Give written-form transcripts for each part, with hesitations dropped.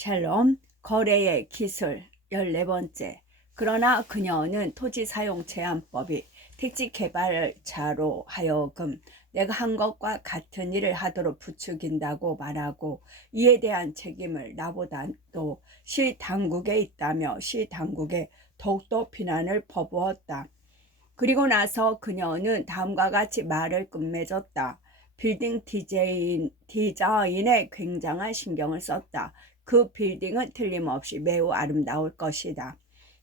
샬롬, 거래의 기술 14번째. 그러나 그녀는 토지 사용 제한법이 택지 개발자로 하여금 내가 한 것과 같은 일을 하도록 부추긴다고 말하고 이에 대한 책임을 나보다도 시 당국에 있다며 시 당국에 더욱더 비난을 퍼부었다. 그리고 나서 그녀는 다음과 같이 말을 끝맺었다. 빌딩 디자인에 굉장한 신경을 썼다. 그 빌딩은 틀림없이 매우 아름다울 것이다.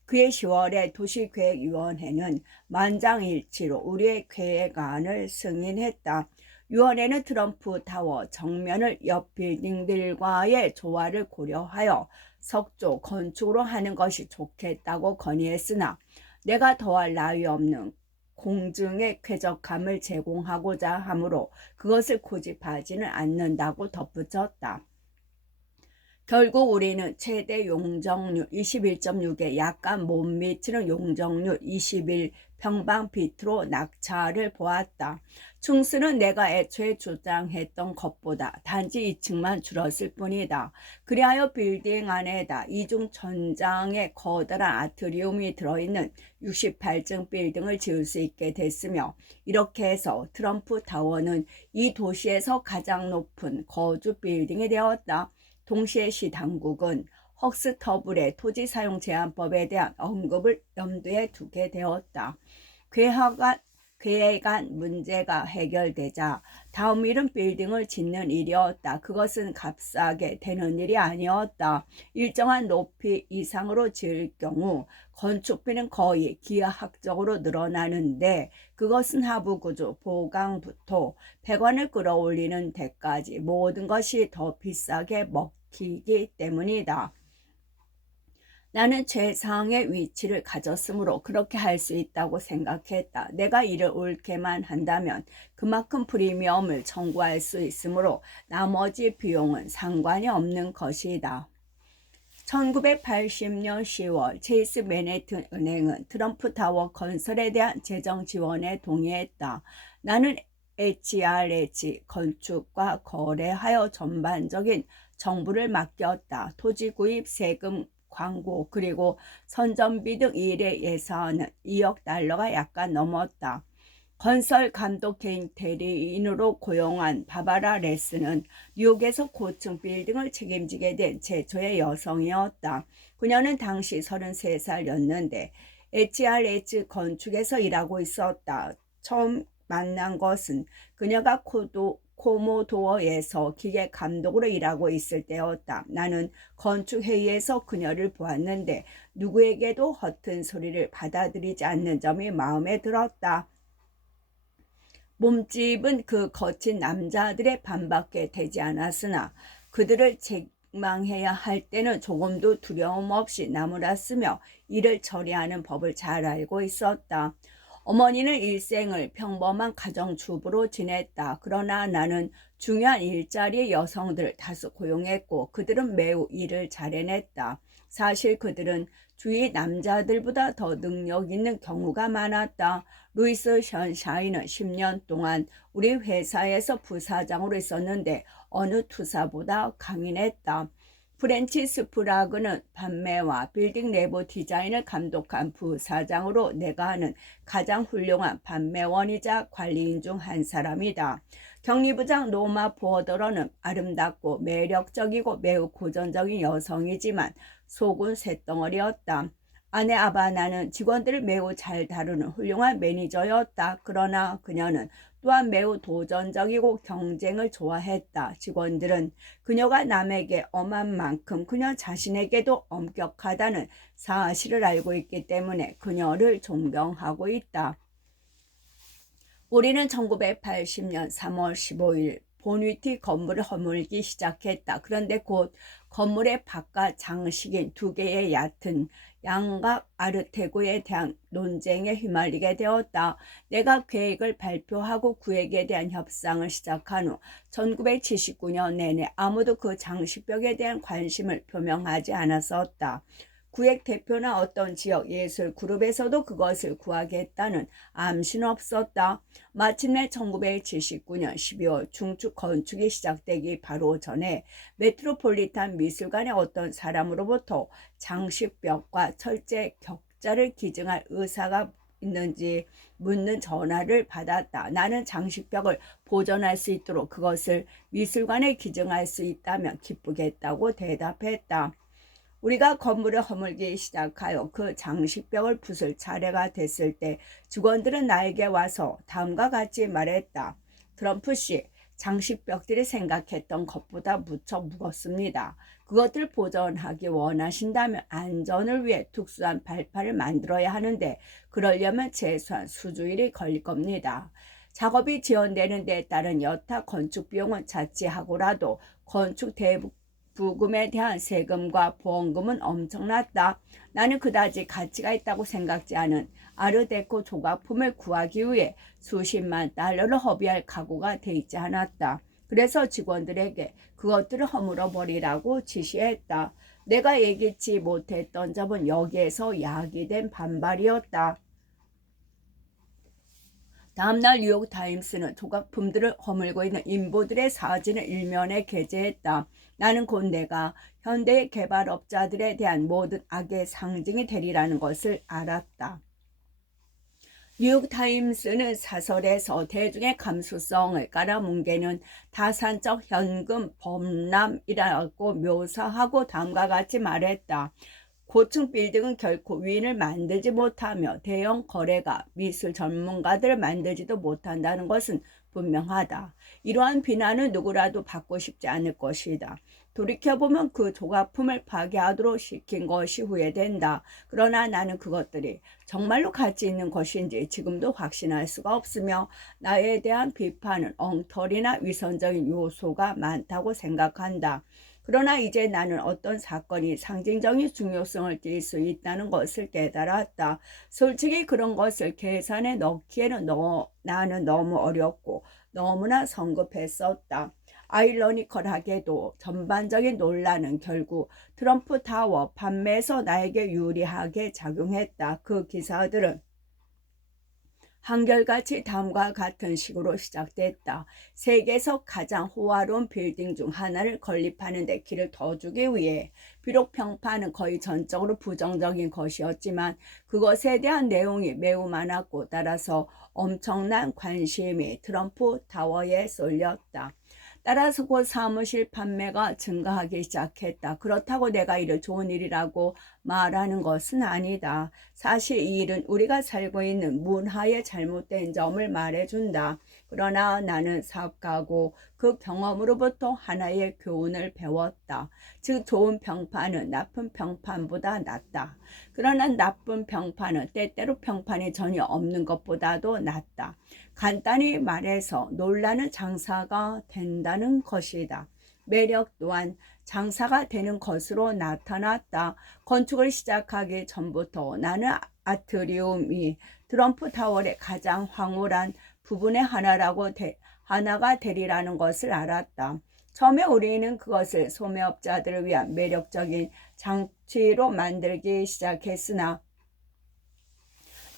그해 10월에 도시계획위원회는 만장일치로 우리의 계획안을 승인했다. 위원회는 트럼프 타워 정면을 옆 빌딩들과의 조화를 고려하여 석조 건축으로 하는 것이 좋겠다고 건의했으나 내가 더할 나위 없는 공증의 쾌적함을 제공하고자 하므로 그것을 고집하지는 않는다고 덧붙였다. 결국 우리는 최대 용적률 21.6에 약간 못 미치는 용적률 21평방피트로 낙찰을 보았다. 층수는 내가 애초에 주장했던 것보다 단지 2층만 줄었을 뿐이다. 그리하여 빌딩 안에다 이중 천장의 커다란 아트리움이 들어있는 68층 빌딩을 지을 수 있게 됐으며 이렇게 해서 트럼프 타워는 이 도시에서 가장 높은 거주 빌딩이 되었다. 동시에 시 당국은 헉스터블의 토지 사용 제한법에 대한 언급을 염두에 두게 되었다. 계획안 문제가 해결되자 다음 일은 빌딩을 짓는 일이었다. 그것은 값싸게 되는 일이 아니었다. 일정한 높이 이상으로 지을 경우 건축비는 거의 기하학적으로 늘어나는데 그것은 하부구조, 보강부터 배관을 끌어올리는 데까지 모든 것이 더 비싸게 먹히기 때문이다. 나는 최상의 위치를 가졌으므로 그렇게 할 수 있다고 생각했다. 내가 일을 옳게만 한다면 그만큼 프리미엄을 청구할 수 있으므로 나머지 비용은 상관이 없는 것이다. 1980년 10월 체이스 맨해튼 은행은 트럼프 타워 건설에 대한 재정 지원에 동의했다. 나는 HRH 건축과 거래하여 전반적인 정부를 맡겼다. 토지 구입, 세금, 광고, 그리고 선전비 등 일의 예산은 2억 달러가 약간 넘었다. 건설 감독 개인 대리인으로 고용한 바바라 레스는 뉴욕에서 고층 빌딩을 책임지게 된 최초의 여성이었다. 그녀는 당시 33살이었는데 HRH 건축에서 일하고 있었다. 처음 만난 것은 그녀가 코모도어에서 기계 감독으로 일하고 있을 때였다. 나는 건축회의에서 그녀를 보았는데 누구에게도 허튼 소리를 받아들이지 않는 점이 마음에 들었다. 몸집은 그 거친 남자들의 반밖에 되지 않았으나 그들을 책망해야 할 때는 조금도 두려움 없이 나무랐으며 일을 처리하는 법을 잘 알고 있었다. 어머니는 일생을 평범한 가정주부로 지냈다. 그러나 나는 중요한 일자리의 여성들을 다수 고용했고 그들은 매우 일을 잘 해냈다. 사실 그들은 주위 남자들보다 더 능력 있는 경우가 많았다. 루이스 션샤인은 10년 동안 우리 회사에서 부사장으로 있었는데 어느 투사보다 강인했다. 프랜치스 프라그는 판매와 빌딩 내부 디자인을 감독한 부사장으로 내가 아는 가장 훌륭한 판매원이자 관리인 중 한 사람이다. 격리부장 노마 보어더러는 아름답고 매력적이고 매우 고전적인 여성이지만 속은 쇳덩어리였다. 아내 아바나는 직원들을 매우 잘 다루는 훌륭한 매니저였다. 그러나 그녀는 또한 매우 도전적이고 경쟁을 좋아했다. 직원들은 그녀가 남에게 엄한 만큼 그녀 자신에게도 엄격하다는 사실을 알고 있기 때문에 그녀를 존경하고 있다. 우리는 1980년 3월 15일 보니티 건물을 허물기 시작했다. 그런데 곧 건물의 바깥 장식인 두 개의 얕은 양각 아르테고에 대한 논쟁에 휘말리게 되었다. 내가 계획을 발표하고 구획에 대한 협상을 시작한 후 1979년 내내 아무도 그 장식벽에 대한 관심을 표명하지 않았었다. 구획 대표나 어떤 지역 예술 그룹에서도 그것을 구하겠다는 암시는 없었다. 마침내 1979년 12월 중축 건축이 시작되기 바로 전에 메트로폴리탄 미술관의 어떤 사람으로부터 장식벽과 철제 격자를 기증할 의사가 있는지 묻는 전화를 받았다. 나는 장식벽을 보존할 수 있도록 그것을 미술관에 기증할 수 있다면 기쁘겠다고 대답했다. 우리가 건물을 허물기 시작하여 그 장식벽을 부술 차례가 됐을 때 직원들은 나에게 와서 다음과 같이 말했다. 트럼프 씨, 장식벽들이 생각했던 것보다 무척 무겁습니다. 그것들 보존하기 원하신다면 안전을 위해 특수한 발판을 만들어야 하는데 그러려면 최소한 수주일이 걸릴 겁니다. 작업이 지연되는 데 따른 여타 건축 비용은 자치하고라도 건축 부금에 대한 세금과 보험금은 엄청났다. 나는 그다지 가치가 있다고 생각지 않은 아르데코 조각품을 구하기 위해 수십만 달러를 허비할 각오가 돼 있지 않았다. 그래서 직원들에게 그것들을 허물어 버리라고 지시했다. 내가 예기치 못했던 점은 여기에서 야기된 반발이었다. 다음날 뉴욕타임스는 조각품들을 허물고 있는 인부들의 사진을 일면에 게재했다. 나는 곧 내가 현대의 개발업자들에 대한 모든 악의 상징이 되리라는 것을 알았다. 뉴욕타임스는 사설에서 대중의 감수성을 깔아뭉개는 다산적 현금 범람이라고 묘사하고 다음과 같이 말했다. 고층 빌딩은 결코 위인을 만들지 못하며 대형 거래가 미술 전문가들을 만들지도 못한다는 것은 분명하다. 이러한 비난은 누구라도 받고 싶지 않을 것이다. 돌이켜보면 그 조각품을 파괴하도록 시킨 것이 후회된다. 그러나 나는 그것들이 정말로 가치 있는 것인지 지금도 확신할 수가 없으며 나에 대한 비판은 엉터리나 위선적인 요소가 많다고 생각한다. 그러나 이제 나는 어떤 사건이 상징적인 중요성을 띌 수 있다는 것을 깨달았다. 솔직히 그런 것을 계산에 넣기에는 나는 너무 어렵고 너무나 성급했었다. 아이러니컬하게도 전반적인 논란은 결국 트럼프 타워 판매에서 나에게 유리하게 작용했다. 그 기사들은 한결같이 다음과 같은 식으로 시작됐다. 세계에서 가장 호화로운 빌딩 중 하나를 건립하는 데 길을 더 주기 위해 비록 평판은 거의 전적으로 부정적인 것이었지만 그것에 대한 내용이 매우 많았고 따라서 엄청난 관심이 트럼프 타워에 쏠렸다. 따라서 곧 사무실 판매가 증가하기 시작했다. 그렇다고 내가 이를 좋은 일이라고 말하는 것은 아니다. 사실 이 일은 우리가 살고 있는 문화의 잘못된 점을 말해준다. 그러나 나는 사업가고 그 경험으로부터 하나의 교훈을 배웠다. 즉 좋은 평판은 나쁜 평판보다 낫다. 그러나 나쁜 평판은 때때로 평판이 전혀 없는 것보다도 낫다. 간단히 말해서 논란은 장사가 된다는 것이다. 매력 또한 장사가 되는 것으로 나타났다. 건축을 시작하기 전부터 나는 아트리움이 트럼프 타월의 가장 황홀한 부분의 하나가 되리라는 것을 알았다. 처음에 우리는 그것을 소매업자들을 위한 매력적인 장치로 만들기 시작했으나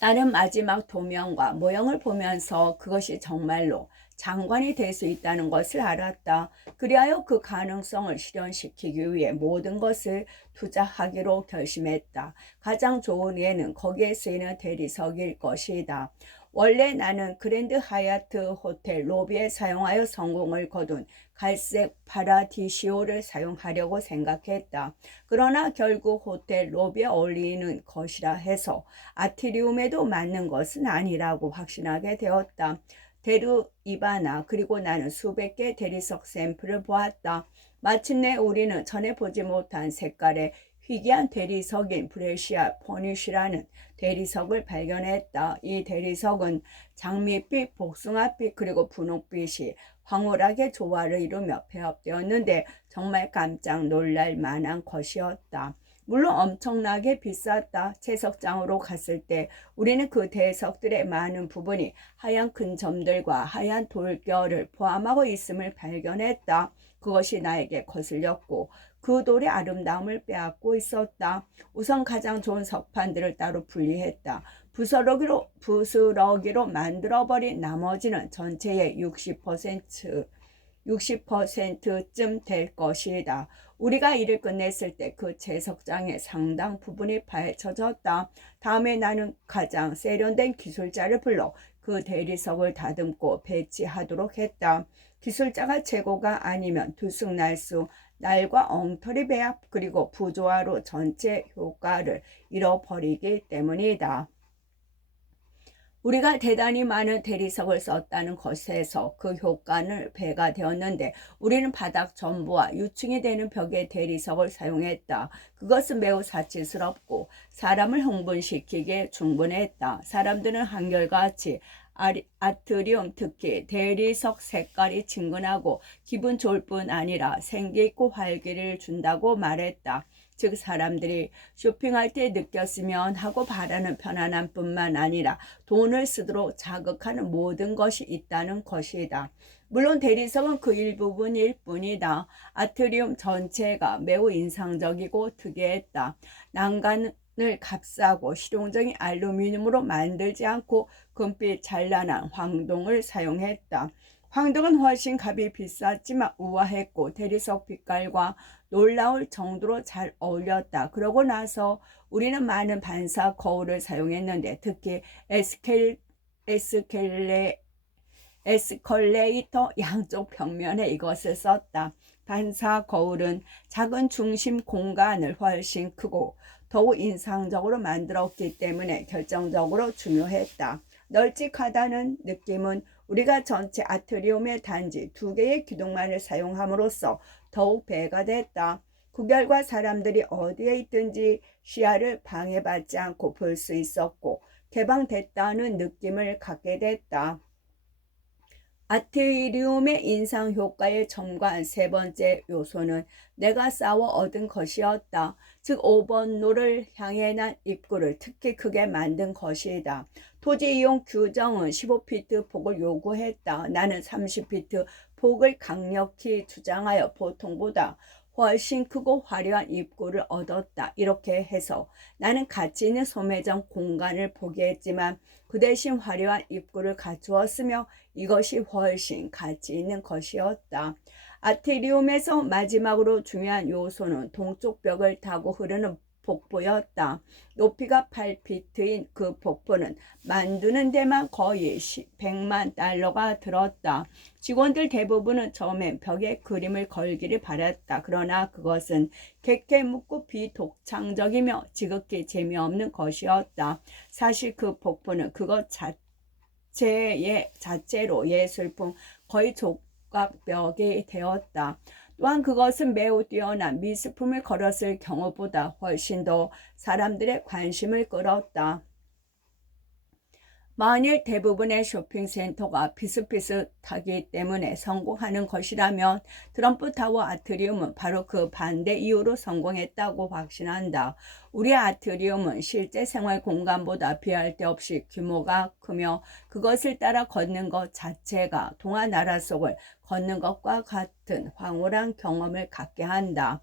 나는 마지막 도면과 모형을 보면서 그것이 정말로 장관이 될 수 있다는 것을 알았다. 그리하여 그 가능성을 실현시키기 위해 모든 것을 투자하기로 결심했다. 가장 좋은 예는 거기에 쓰이는 대리석일 것이다. 원래 나는 그랜드 하얏트 호텔 로비에 사용하여 성공을 거둔 갈색 파라디시오를 사용하려고 생각했다. 그러나 결국 호텔 로비에 어울리는 것이라 해서 아트리움에도 맞는 것은 아니라고 확신하게 되었다. 데르 이바나 그리고 나는 수백 개의 대리석 샘플을 보았다. 마침내 우리는 전에 보지 못한 색깔의 희귀한 대리석인 브레시아 포니쉬라는 대리석을 발견했다. 이 대리석은 장밋빛, 복숭아빛 그리고 분홍빛이 황홀하게 조화를 이루며 배합되었는데 정말 깜짝 놀랄 만한 것이었다. 물론 엄청나게 비쌌다. 채석장으로 갔을 때 우리는 그 대석들의 많은 부분이 하얀 큰 점들과 하얀 돌결을 포함하고 있음을 발견했다. 그것이 나에게 거슬렸고 그 돌의 아름다움을 빼앗고 있었다. 우선 가장 좋은 석판들을 따로 분리했다. 부스러기로 만들어버린 나머지는 전체의 60%쯤 될 것이다. 우리가 일을 끝냈을 때 그 채석장의 상당 부분이 파헤쳐졌다. 다음에 나는 가장 세련된 기술자를 불러 그 대리석을 다듬고 배치하도록 했다. 기술자가 최고가 아니면 들쑥날쑥 날과 엉터리 배합 그리고 부조화로 전체 효과를 잃어버리기 때문이다. 우리가 대단히 많은 대리석을 썼다는 것에서 그 효과는 배가 되었는데 우리는 바닥 전부와 유충이 되는 벽에 대리석을 사용했다. 그것은 매우 사치스럽고 사람을 흥분시키기에 충분했다. 사람들은 한결같이 아트리움 특히 대리석 색깔이 친근하고 기분 좋을 뿐 아니라 생기있고 활기를 준다고 말했다. 즉 사람들이 쇼핑할 때 느꼈으면 하고 바라는 편안함 뿐만 아니라 돈을 쓰도록 자극하는 모든 것이 있다는 것이다. 물론 대리석은 그 일부분일 뿐이다. 아트리움 전체가 매우 인상적이고 특이했다. 난간을 값싸고 실용적인 알루미늄으로 만들지 않고 금빛 찬란한 황동을 사용했다. 황동은 훨씬 값이 비쌌지만 우아했고 대리석 빛깔과 놀라울 정도로 잘 어울렸다. 그러고 나서 우리는 많은 반사 거울을 사용했는데 특히 에스컬레이터 양쪽 벽면에 이것을 썼다. 반사 거울은 작은 중심 공간을 훨씬 크고 더욱 인상적으로 만들었기 때문에 결정적으로 중요했다. 널찍하다는 느낌은 우리가 전체 아트리움의 단지 2개의 기둥만을 사용함으로써 더욱 배가 됐다. 그 결과 사람들이 어디에 있든지 시야를 방해받지 않고 볼 수 있었고 개방됐다는 느낌을 갖게 됐다. 아트리움의 인상 효과에 첨가한 세 번째 요소는 내가 싸워 얻은 것이었다. 즉 5번로를 향해 난 입구를 특히 크게 만든 것이다. 토지 이용 규정은 15피트 폭을 요구했다. 나는 30피트 폭을 강력히 주장하여 보통보다 훨씬 크고 화려한 입구를 얻었다. 이렇게 해서 나는 가치 있는 소매점 공간을 포기했지만 그 대신 화려한 입구를 갖추었으며 이것이 훨씬 가치 있는 것이었다. 아트리움에서 마지막으로 중요한 요소는 동쪽 벽을 타고 흐르는 폭포였다. 높이가 8피트인 그 폭포는 만드는 데만 거의 100만 달러가 들었다. 직원들 대부분은 처음엔 벽에 그림을 걸기를 바랐다. 그러나 그것은 개케묻고 비독창적이며 지극히 재미없는 것이었다. 사실 그 폭포는 그것 자체로 예술품 거의 조각벽이 되었다. 또한 그것은 매우 뛰어난 미술품을 걸었을 경우보다 훨씬 더 사람들의 관심을 끌었다. 만일 대부분의 쇼핑센터가 비슷비슷하기 때문에 성공하는 것이라면 트럼프타워 아트리움은 바로 그 반대 이유로 성공했다고 확신한다. 우리 아트리움은 실제 생활 공간보다 비할 데 없이 규모가 크며 그것을 따라 걷는 것 자체가 동화 나라 속을 걷는 것과 같은 황홀한 경험을 갖게 한다.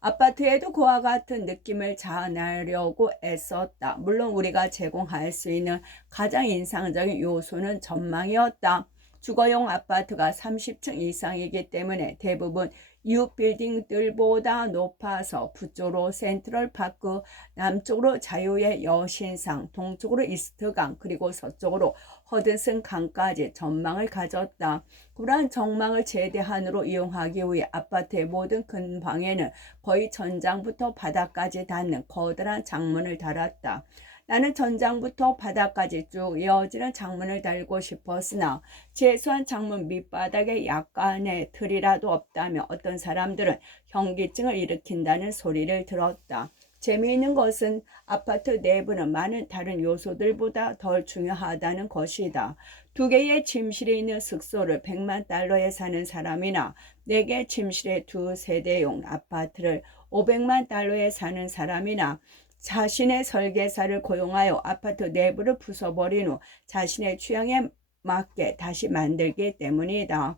아파트에도 그와 같은 느낌을 자아내려고 애썼다. 물론 우리가 제공할 수 있는 가장 인상적인 요소는 전망이었다. 주거용 아파트가 30층 이상이기 때문에 대부분 이웃 빌딩들보다 높아서 북쪽으로 센트럴파크, 남쪽으로 자유의 여신상, 동쪽으로 이스트강, 그리고 서쪽으로 허드슨 강까지 전망을 가졌다. 그러한 전망을 최대한으로 이용하기 위해 아파트의 모든 큰 방에는 거의 천장부터 바닥까지 닿는 커다란 창문을 달았다. 나는 천장부터 바닥까지 쭉 이어지는 창문을 달고 싶었으나 최소한 창문 밑바닥에 약간의 틀이라도 없다며 어떤 사람들은 현기증을 일으킨다는 소리를 들었다. 재미있는 것은 아파트 내부는 많은 다른 요소들보다 덜 중요하다는 것이다. 2개의 침실이 있는 숙소를 100만 달러에 사는 사람이나 4개 침실의 2세대용 아파트를 500만 달러에 사는 사람이나 자신의 설계사를 고용하여 아파트 내부를 부숴버린 후 자신의 취향에 맞게 다시 만들기 때문이다.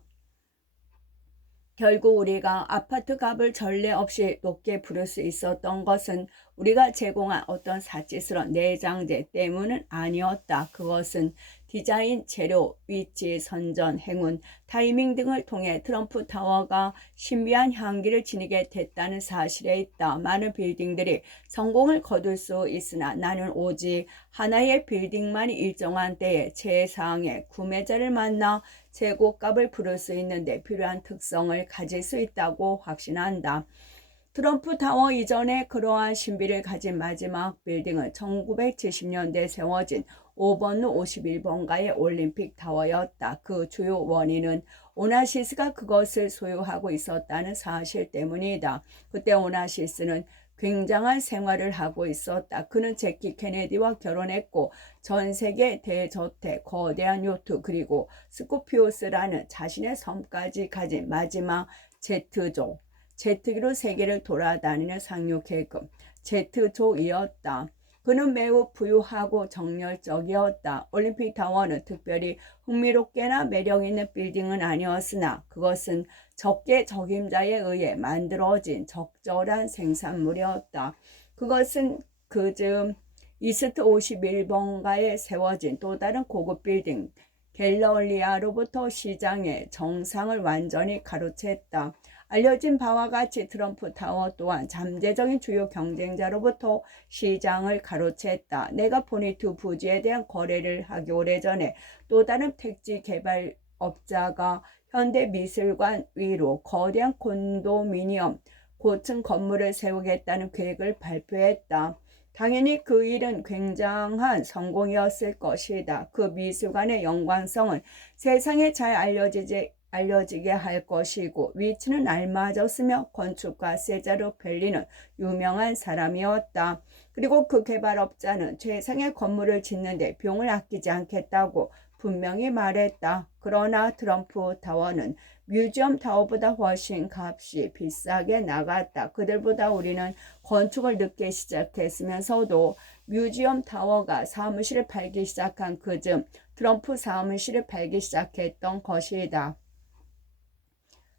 결국 우리가 아파트 값을 전례 없이 높게 부를 수 있었던 것은 우리가 제공한 어떤 사치스러운 내장재 때문은 아니었다. 그것은 디자인, 재료, 위치, 선전, 행운, 타이밍 등을 통해 트럼프 타워가 신비한 향기를 지니게 됐다는 사실에 있다. 많은 빌딩들이 성공을 거둘 수 있으나 나는 오직 하나의 빌딩만이 일정한 때에 최상의 구매자를 만나 최고값을 부를 수 있는데 필요한 특성을 가질 수 있다고 확신한다. 트럼프 타워 이전에 그러한 신비를 가진 마지막 빌딩은 1970년대에 세워진 5번로 51번가의 올림픽 타워였다. 그 주요 원인은 오나시스가 그것을 소유하고 있었다는 사실 때문이다. 그때 오나시스는 굉장한 생활을 하고 있었다. 그는 제키 케네디와 결혼했고 전 세계 대저택, 거대한 요트 그리고 스코피오스라는 자신의 섬까지 가진 마지막 제트족, 제트기로 세계를 돌아다니는 상류 계급, 제트족이었다. 그는 매우 부유하고 정열적이었다. 올림픽 타워는 특별히 흥미롭게나 매력있는 빌딩은 아니었으나 그것은 적게 적임자에 의해 만들어진 적절한 생산물이었다. 그것은 그즈음 이스트 51번가에 세워진 또 다른 고급 빌딩 갤러리아로부터 시장의 정상을 완전히 가로챘다. 알려진 바와 같이 트럼프 타워 또한 잠재적인 주요 경쟁자로부터 시장을 가로챘다. 내가 보니 두 부지에 대한 거래를 하기 오래전에 또 다른 택지 개발업자가 현대미술관 위로 거대한 콘도미니엄 고층 건물을 세우겠다는 계획을 발표했다. 당연히 그 일은 굉장한 성공이었을 것이다. 그 미술관의 영광성은 세상에 잘 알려지게 할 것이고 위치는 알맞았으며 건축가 세자르 벨리는 유명한 사람이었다. 그리고 그 개발업자는 최상의 건물을 짓는데 비용을 아끼지 않겠다고 분명히 말했다. 그러나 트럼프 타워는 뮤지엄 타워보다 훨씬 값이 비싸게 나갔다. 그들보다 우리는 건축을 늦게 시작했으면서도 뮤지엄 타워가 사무실을 팔기 시작한 그즈음 트럼프 사무실을 팔기 시작했던 것이다.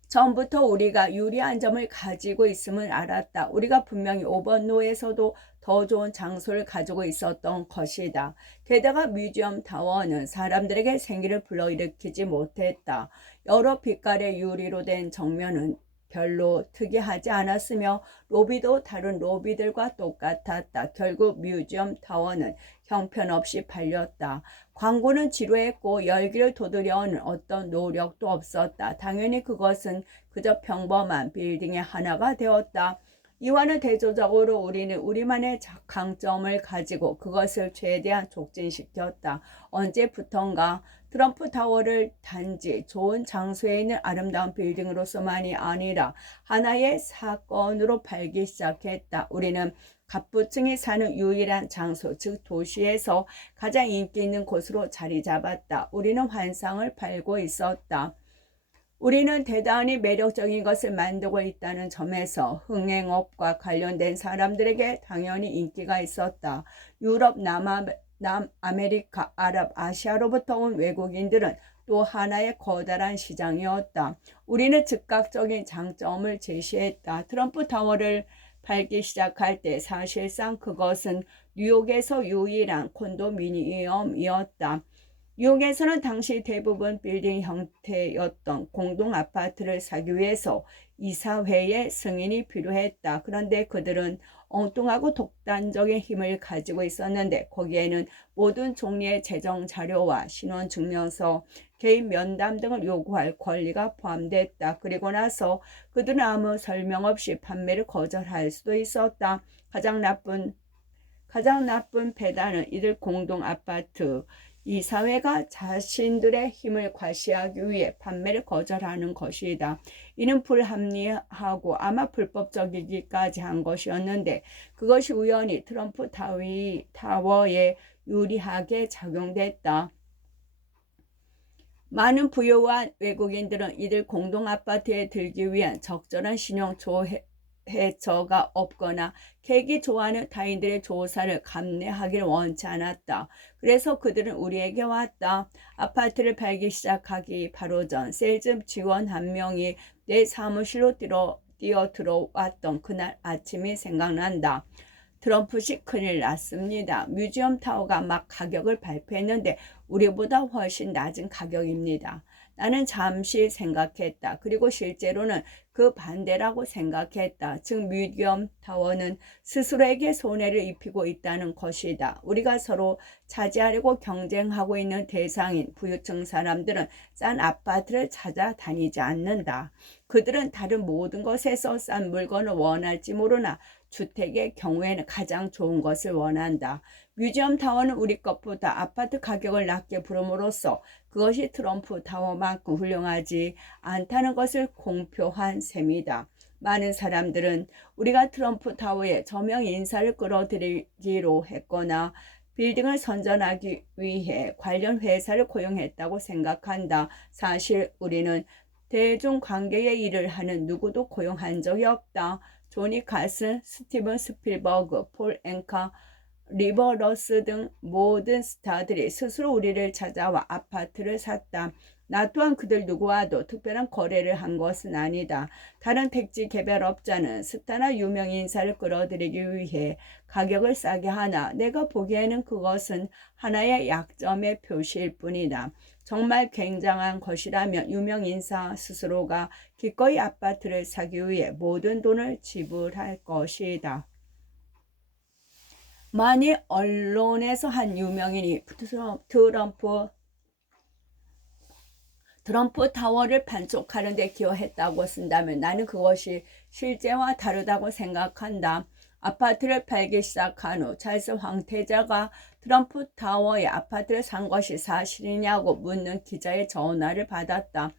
처음부터 우리가 유리한 점을 가지고 있음을 알았다. 우리가 분명히 5번로에서도 더 좋은 장소를 가지고 있었던 것이다. 게다가 뮤지엄 타워는 사람들에게 생기를 불러일으키지 못했다. 여러 빛깔의 유리로 된 정면은 별로 특이하지 않았으며 로비도 다른 로비들과 똑같았다. 결국 뮤지엄 타워는 형편없이 팔렸다. 광고는 지루했고 열기를 돋우려는 어떤 노력도 없었다. 당연히 그것은 그저 평범한 빌딩의 하나가 되었다. 이와는 대조적으로 우리는 우리만의 강점을 가지고 그것을 최대한 촉진시켰다. 언제부턴가 트럼프 타워를 단지 좋은 장소에 있는 아름다운 빌딩으로서만이 아니라 하나의 사건으로 팔기 시작했다. 우리는 갑부층이 사는 유일한 장소, 즉 도시에서 가장 인기 있는 곳으로 자리 잡았다. 우리는 환상을 팔고 있었다. 우리는 대단히 매력적인 것을 만들고 있다는 점에서 흥행업과 관련된 사람들에게 당연히 인기가 있었다. 유럽, 남아메리카, 아랍, 아시아로부터 온 외국인들은 또 하나의 커다란 시장이었다. 우리는 즉각적인 장점을 제시했다. 트럼프 타워를 팔기 시작할 때 사실상 그것은 뉴욕에서 유일한 콘도미니엄이었다. 뉴욕에서는 당시 대부분 빌딩 형태였던 공동 아파트를 사기 위해서 이사회의 승인이 필요했다. 그런데 그들은 엉뚱하고 독단적인 힘을 가지고 있었는데 거기에는 모든 종류의 재정 자료와 신원증명서, 개인 면담 등을 요구할 권리가 포함됐다. 그리고 나서 그들은 아무 설명 없이 판매를 거절할 수도 있었다. 가장 나쁜 배단은 이들 공동 아파트 이사회가 자신들의 힘을 과시하기 위해 판매를 거절하는 것이다. 이는 불합리하고 아마 불법적이기까지 한 것이었는데 그것이 우연히 트럼프 타워에 유리하게 작용됐다. 많은 부유한 외국인들은 이들 공동 아파트에 들기 위한 적절한 신용 해처가 없거나 객이 좋아하는 타인들의 조사를 감내하기를 원치 않았다. 그래서 그들은 우리에게 왔다. 아파트를 팔기 시작하기 바로 전 세일즈 직원 한 명이 내 사무실로 뛰어 들어왔던 그날 아침이 생각난다. 트럼프식 큰일 났습니다. 뮤지엄 타워가 막 가격을 발표했는데 우리보다 훨씬 낮은 가격입니다. 나는 잠시 생각했다. 그리고 실제로는 그 반대라고 생각했다. 즉 뮤지엄 타워는 스스로에게 손해를 입히고 있다는 것이다. 우리가 서로 차지하려고 경쟁하고 있는 대상인 부유층 사람들은 싼 아파트를 찾아다니지 않는다. 그들은 다른 모든 것에서 싼 물건을 원할지 모르나 주택의 경우에는 가장 좋은 것을 원한다. 뮤지엄 타워는 우리 것보다 아파트 가격을 낮게 부름으로써 그것이 트럼프 타워만큼 훌륭하지 않다는 것을 공표한 셈이다. 많은 사람들은 우리가 트럼프 타워에 저명 인사를 끌어들이기로 했거나 빌딩을 선전하기 위해 관련 회사를 고용했다고 생각한다. 사실 우리는 대중관계의 일을 하는 누구도 고용한 적이 없다. 조니 칼슨, 스티븐 스필버그, 폴 앵커, 리버 러스 등 모든 스타들이 스스로 우리를 찾아와 아파트를 샀다. 나 또한 그들 누구와도 특별한 거래를 한 것은 아니다. 다른 택지 개발업자는 스타나 유명 인사를 끌어들이기 위해 가격을 싸게 하나 내가 보기에는 그것은 하나의 약점의 표시일 뿐이다. 정말 굉장한 것이라면 유명 인사 스스로가 기꺼이 아파트를 사기 위해 모든 돈을 지불할 것이다. 만일 언론에서 한 유명인이 트럼프 타워를 반쪽하는 데 기여했다고 쓴다면 나는 그것이 실제와 다르다고 생각한다. 아파트를 팔기 시작한 후 찰스 황태자가 트럼프 타워에 아파트를 산 것이 사실이냐고 묻는 기자의 전화를 받았다.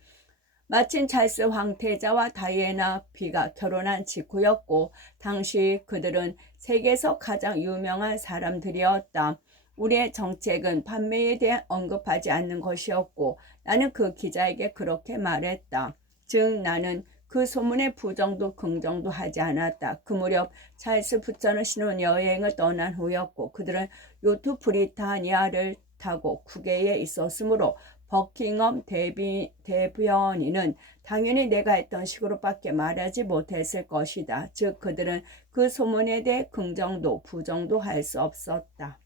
마침 찰스 황태자와 다이애나 비가 결혼한 직후였고 당시 그들은 세계에서 가장 유명한 사람들이었다. 우리의 정책은 판매에 대해 언급하지 않는 것이었고 나는 그 기자에게 그렇게 말했다. 즉 나는 그 소문에 부정도 긍정도 하지 않았다. 그 무렵 찰스 부처는 신혼여행을 떠난 후였고 그들은 요트 브리타니아를 타고 국외에 있었으므로 버킹엄 대변인은 당연히 내가 했던 식으로밖에 말하지 못했을 것이다. 즉 그들은 그 소문에 대해 긍정도 부정도 할 수 없었다.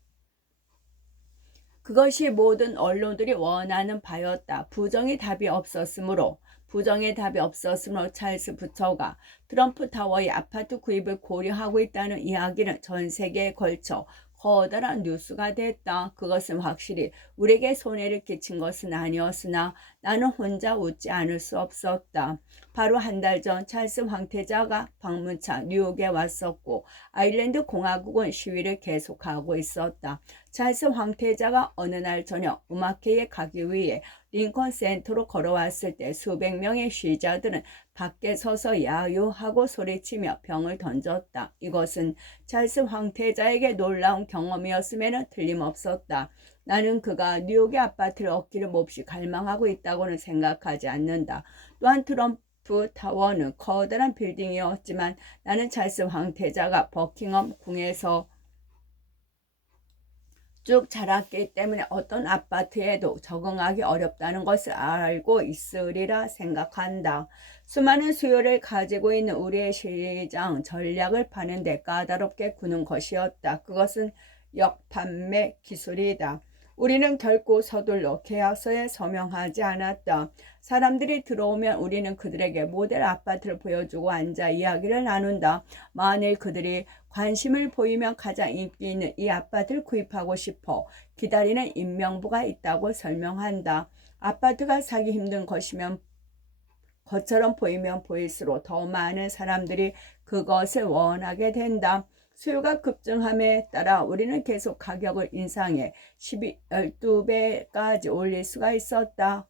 그것이 모든 언론들이 원하는 바였다. 부정의 답이 없었으므로 찰스 부처가 트럼프 타워의 아파트 구입을 고려하고 있다는 이야기는 전 세계에 걸쳐 커다란 뉴스가 됐다. 그것은 확실히 우리에게 손해를 끼친 것은 아니었으나 나는 혼자 웃지 않을 수 없었다. 바로 한 달 전 찰스 황태자가 방문차 뉴욕에 왔었고 아일랜드 공화국은 시위를 계속하고 있었다. 찰스 황태자가 어느 날 저녁 음악회에 가기 위해 링컨 센터로 걸어왔을 때 수백 명의 시위자들은 밖에 서서 야유하고 소리치며 병을 던졌다. 이것은 찰스 황태자에게 놀라운 경험이었음에는 틀림없었다. 나는 그가 뉴욕의 아파트를 얻기를 몹시 갈망하고 있다고는 생각하지 않는다. 또한 트럼프 타워는 커다란 빌딩이었지만 나는 찰스 황태자가 버킹엄 궁에서 쭉 자랐기 때문에 어떤 아파트에도 적응하기 어렵다는 것을 알고 있으리라 생각한다. 수많은 수요를 가지고 있는 우리의 시장 전략을 파는 데 까다롭게 구는 것이었다. 그것은 역판매 기술이다. 우리는 결코 서둘러 계약서에 서명하지 않았다. 사람들이 들어오면 우리는 그들에게 모델 아파트를 보여주고 앉아 이야기를 나눈다. 만일 그들이 관심을 보이면 가장 인기 있는 이 아파트를 구입하고 싶어 기다리는 임명부가 있다고 설명한다. 아파트가 사기 힘든 것처럼 보이면 보일수록 더 많은 사람들이 그것을 원하게 된다. 수요가 급증함에 따라 우리는 계속 가격을 인상해 12배까지 올릴 수가 있었다.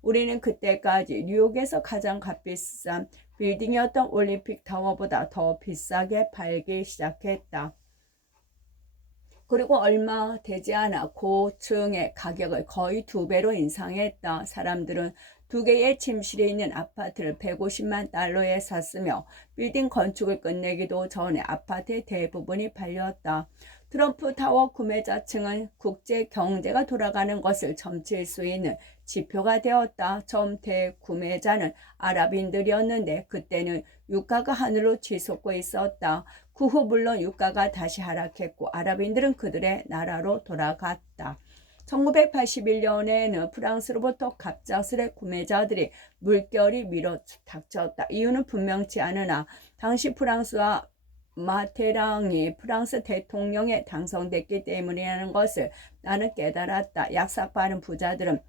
우리는 그때까지 뉴욕에서 가장 값비싼 빌딩이었던 올림픽 타워보다 더 비싸게 팔기 시작했다. 그리고 얼마 되지 않아 고층의 가격을 거의 2배로 인상했다. 사람들은 두 개의 침실이 있는 아파트를 150만 달러에 샀으며 빌딩 건축을 끝내기도 전에 아파트의 대부분이 팔렸다. 트럼프 타워 구매자층은 국제 경제가 돌아가는 것을 점칠 수 있는 지표가 되었다. 처음 대구매자는 아랍인들이었는데 그때는 유가가 하늘로 치솟고 있었다. 그 후 물론 유가가 다시 하락했고 아랍인들은 그들의 나라로 돌아갔다. 1981년에는 프랑스로부터 갑작스레 구매자들이 물결이 밀어닥쳤다. 이유는 분명치 않으나 당시 프랑스와 마테랑이 프랑스 대통령에 당선됐기 때문이라는 것을 나는 깨달았다. 약삭빠른 부자들은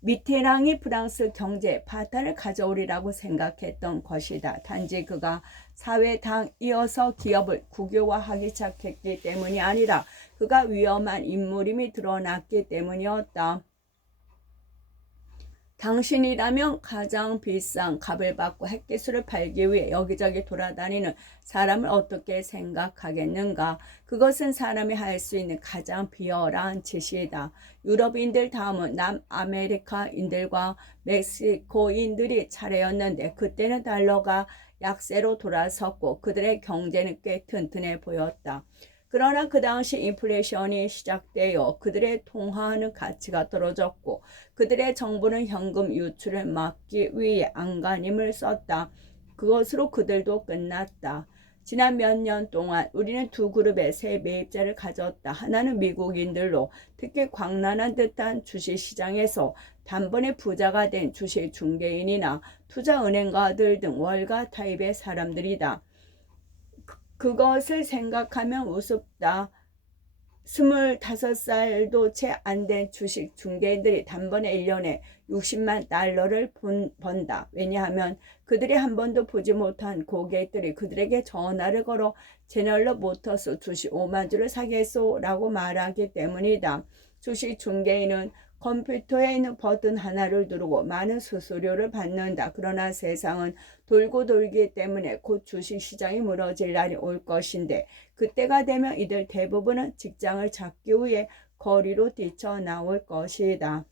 미테랑이 프랑스 경제 파탄을 가져오리라고 생각했던 것이다. 단지 그가 사회당이어서 기업을 국유화하기 시작했기 때문이 아니라 그가 위험한 인물임이 드러났기 때문이었다. 당신이라면 가장 비싼 값을 받고 핵기술을 팔기 위해 여기저기 돌아다니는 사람을 어떻게 생각하겠는가? 그것은 사람이 할 수 있는 가장 비열한 짓이다. 유럽인들 다음은 남아메리카인들과 멕시코인들이 차례였는데 그때는 달러가 약세로 돌아섰고 그들의 경제는 꽤 튼튼해 보였다. 그러나 그 당시 인플레이션이 시작되어 그들의 통화하는 가치가 떨어졌고 그들의 정부는 현금 유출을 막기 위해 안간힘을 썼다. 그것으로 그들도 끝났다. 지난 몇 년 동안 우리는 두 그룹의 새 매입자를 가졌다. 하나는 미국인들로 특히 광란한 듯한 주식시장에서 단번에 부자가 된 주식 중개인이나 투자은행가들 등 월가 타입의 사람들이다. 그것을 생각하면 우습다. 25살도 채 안 된 주식 중개인들이 단번에 1년에 60만 달러를 번다. 왜냐하면 그들이 한 번도 보지 못한 고객들이 그들에게 전화를 걸어 제널러 모터스 주식 5만 주를 사겠소? 라고 말하기 때문이다. 주식 중개인은 컴퓨터에 있는 버튼 하나를 누르고 많은 수수료를 받는다. 그러나 세상은 돌고 돌기 때문에 곧 주식시장이 무너질 날이 올 것인데 그때가 되면 이들 대부분은 직장을 찾기 위해 거리로 뛰쳐나올 것이다.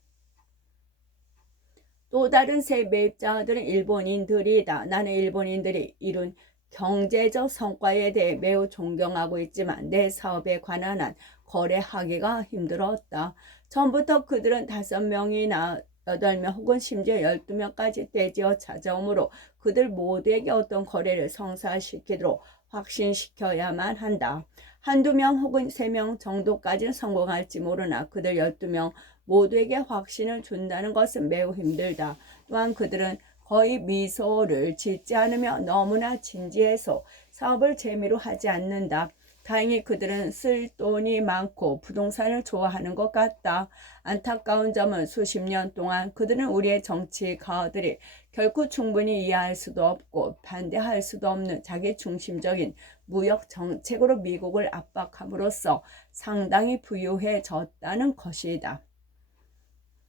또 다른 새 매입자들은 일본인들이다. 나는 일본인들이 이룬 경제적 성과에 대해 매우 존경하고 있지만 내 사업에 관한 한 거래하기가 힘들었다. 처음부터 그들은 5명이나 8명 혹은 심지어 12명까지 떼지어 찾아오므로 그들 모두에게 어떤 거래를 성사시키도록 확신시켜야만 한다. 한두 명 혹은 3명 정도까지는 성공할지 모르나 그들 12명 모두에게 확신을 준다는 것은 매우 힘들다. 또한 그들은 거의 미소를 짓지 않으며 너무나 진지해서 사업을 재미로 하지 않는다. 다행히 그들은 쓸 돈이 많고 부동산을 좋아하는 것 같다. 안타까운 점은 수십 년 동안 그들은 우리의 정치가들이 결코 충분히 이해할 수도 없고 반대할 수도 없는 자기 중심적인 무역 정책으로 미국을 압박함으로써 상당히 부유해졌다는 것이다.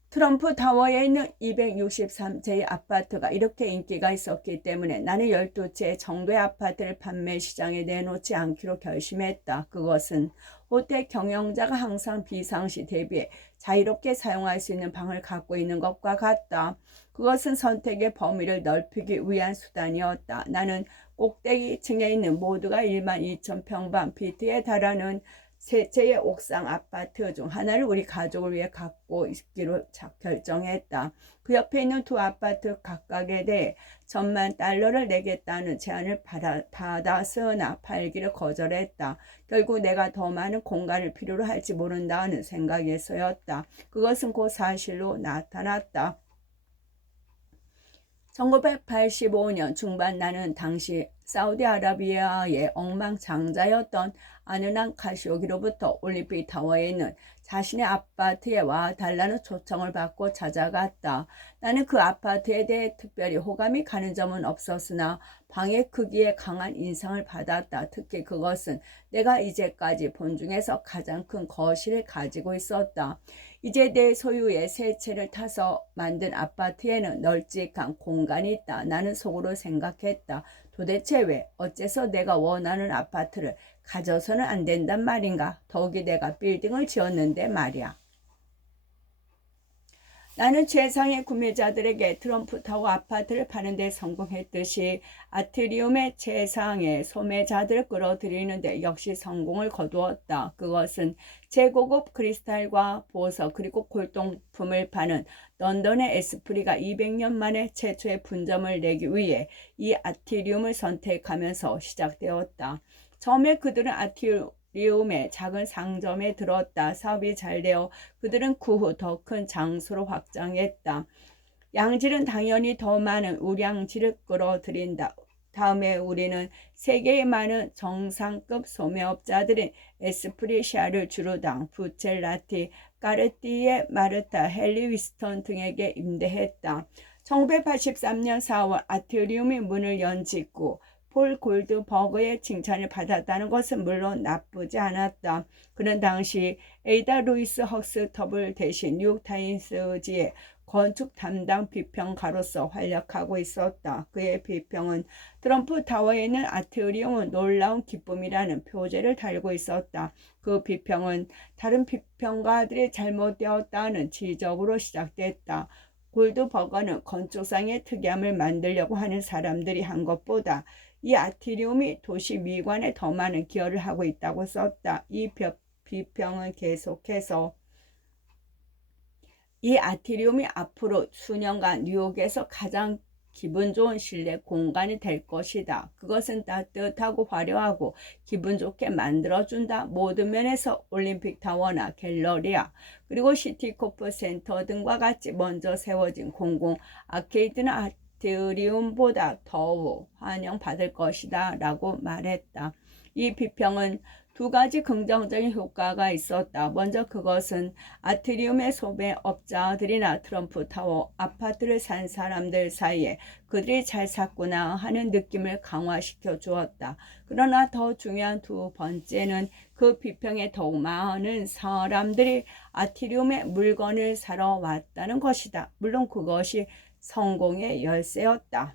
트럼프 타워에 있는 263채의 아파트가 이렇게 인기가 있었기 때문에 나는 12채 정도의 아파트를 판매 시장에 내놓지 않기로 결심했다. 그것은 호텔 경영자가 항상 비상시 대비해 자유롭게 사용할 수 있는 방을 갖고 있는 것과 같다. 그것은 선택의 범위를 넓히기 위한 수단이었다. 나는 꼭대기 층에 있는 모두가 12,000평방피트에 달하는 세 채의 옥상 아파트 중 하나를 우리 가족을 위해 갖고 있기로 결정했다. 그 옆에 있는 두 아파트 각각에 대해 1,000만 달러를 내겠다는 제안을 받았으나 팔기를 거절했다. 결국 내가 더 많은 공간을 필요로 할지 모른다는 생각에서였다. 그것은 곧 사실로 나타났다. 1985년 중반 나는 당시 사우디아라비아의 억만장자였던 아느난 카시오기로부터 올림픽 타워에 있는 자신의 아파트에 와 달라는 초청을 받고 찾아갔다. 나는 그 아파트에 대해 특별히 호감이 가는 점은 없었으나 방의 크기에 강한 인상을 받았다. 특히 그것은 내가 이제까지 본 중에서 가장 큰 거실을 가지고 있었다. 이제 내 소유의 세 채를 타서 만든 아파트에는 널찍한 공간이 있다. 나는 속으로 생각했다. 도대체 왜 어째서 내가 원하는 아파트를 가져서는 안 된단 말인가? 더욱이 내가 빌딩을 지었는데 말이야. 나는 최상의 구매자들에게 트럼프 타워 아파트를 파는 데 성공했듯이 아트리움의 최상의 소매자들을 끌어들이는 데 역시 성공을 거두었다. 그것은 최고급 크리스탈과 보석 그리고 골동품을 파는 런던의 에스프리가 200년 만에 최초의 분점을 내기 위해 이 아트리움을 선택하면서 시작되었다. 처음에 그들은 아트리움의 작은 상점에 들었다. 사업이 잘 되어 그들은 그 후 더 큰 장소로 확장했다. 양질은 당연히 더 많은 우량지를 끌어들인다. 다음에 우리는 세계의 많은 정상급 소매업자들인 에스프리샤를 주루당, 부첼라티, 까르띠에, 마르타, 헨리 위스턴 등에게 임대했다. 1983년 4월 아트리움이 문을 연 직후 폴 골드버그의 칭찬을 받았다는 것은 물론 나쁘지 않았다. 그는 당시 에이다 루이스 헉스터블 대신 뉴욕타임스지의 건축 담당 비평가로서 활약하고 있었다. 그의 비평은 트럼프 타워에 있는 아트리움은 놀라운 기쁨이라는 표제를 달고 있었다. 그 비평은 다른 비평가들이 잘못되었다는 지적으로 시작됐다. 골드버거는 건축상의 특이함을 만들려고 하는 사람들이 한 것보다 이 아트리움이 도시 미관에 더 많은 기여를 하고 있다고 썼다. 이 비평은 계속해서 이 아트리움이 앞으로 수년간 뉴욕에서 가장 기분 좋은 실내 공간이 될 것이다. 그것은 따뜻하고 화려하고 기분 좋게 만들어준다. 모든 면에서 올림픽 타워나 갤러리아 그리고 시티코프 센터 등과 같이 먼저 세워진 공공 아케이드나 아트리움보다 더욱 환영받을 것이다 라고 말했다. 이 비평은 두 가지 긍정적인 효과가 있었다. 먼저 그것은 아트리움의 소매업자들이나 트럼프 타워 아파트를 산 사람들 사이에 그들이 잘 샀구나 하는 느낌을 강화시켜 주었다. 그러나 더 중요한 두 번째는 그 비평에 더욱 많은 사람들이 아트리움의 물건을 사러 왔다는 것이다. 물론 그것이 성공의 열쇠였다.